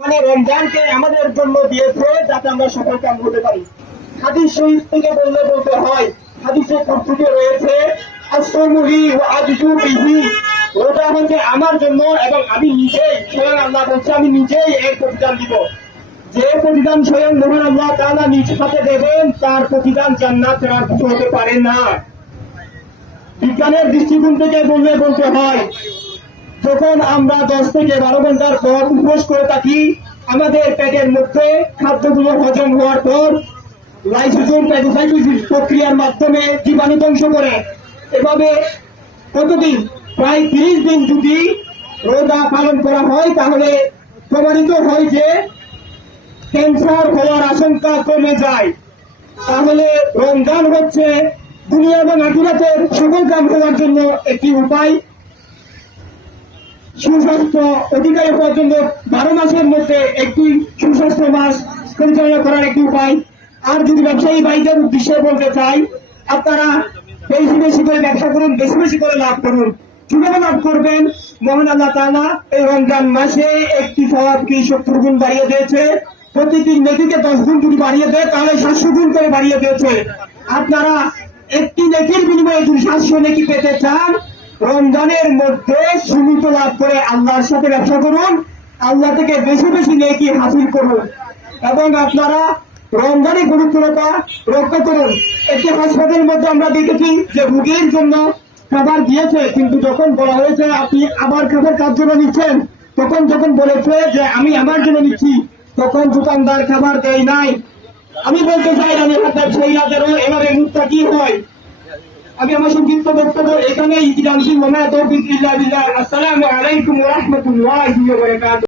মানে রমজানকে আমাদের জন্য দিয়েছে যাতে আমরা সফল কাম হতে পারি। হাদিস শহীদ থেকে বললে বলতে হয়, হাদিসে কর্তৃকে রয়েছে আমার জন্য এবং আমি নিজেই স্বয়ং আল্লাহ বলছে, আমি নিজেই এর প্রতিদান দিব। যে প্রতিদান স্বয়ং মহান আল্লাহ তাআলা নিজ হাতে দেবেন, তার প্রতিদান জান্নাত ছাড়া আর কিছু হতে পারে না। বিজ্ঞানের দৃষ্টিকোণ থেকে বললে বলতে হয় যখন আমরা দশ থেকে বারো ঘণ্টার পর উপোস করে থাকি, আমাদের পেটের মধ্যে খাদ্যগুলো হজম হওয়ার পর লাইসোজোম প্যাথোসাইটোসিস প্রক্রিয়ার মাধ্যমে জীবাণু ধ্বংস করে। এভাবে কতদিন? প্রায় তিরিশ দিন যদি রোজা পালন করা হয়, তাহলে প্রমাণিত হয় যে ক্যান্সার হওয়ার আশঙ্কা কমে যায়। তাহলে রমজান হচ্ছে দুনিয়া এবং আখিরাতের সকল কাম করার জন্য একটি উপায়। সুস্বাস্থ্য অধিকারী হওয়ার জন্য বারো মাসের মধ্যে একটি সুস্বাস্থ্য মাস পরিচালনা করার একটি উপায়। আর যদি ব্যবসায়ী ভাইদের উদ্দেশ্যে বলতে চাই, আপনারা বেশি বেশি করে ব্যবসা করুন, বেশি বেশি করে লাভ করুন। কীভাবে লাভ করবেন। মোহন আল্লাহ তাআলা এই রমজান মাসে একটি স্বভাবকে সত্তর গুণ বাড়িয়ে দিয়েছে? প্রতিটি নেকিকে দশ গুণ যদি বাড়িয়ে দেয়, তাহলে সাতশো গুণ করে বাড়িয়ে দিয়েছে। আপনারা একটি নেকির বিনিময়ে যদি সাতশো নেকি পেতে চান রমজানের মধ্যে সীমিত লাভ করে আল্লাহর সাথে ব্যবসা করুন, আল্লাহ থেকে বেশি বেশি নেকি হাসিল করুন। এবং আপনারা রমজানের গুরুত্বতা রক্ষা করুন। একটি হাসপাতালের মধ্যে আমরা দেখেছি যে রুগীর জন্য খাবার দিয়েছে, কিন্তু যখন বলা হয়েছে, আপনি আবার খাবার কার জন্য নিচ্ছেন? তখন যখন বলেছে যে, আমি আমার জন্য নিচ্ছি, তখন দোকানদার খাবার দেয় নাই। আমি বলতে চাই আমি হাতে সেই রাতেরও এভাবে মুখটা কি হয়? আমি আমার সংক্ষিপ্ত বক্তব্য এখানেই জানছি মোহাম্মদ তৌফিক ইল্লা বিল্লাহ আসসালামু আলাইকুম ওয়া রাহমাতুল্লাহি ওয়া বারাকাতুহু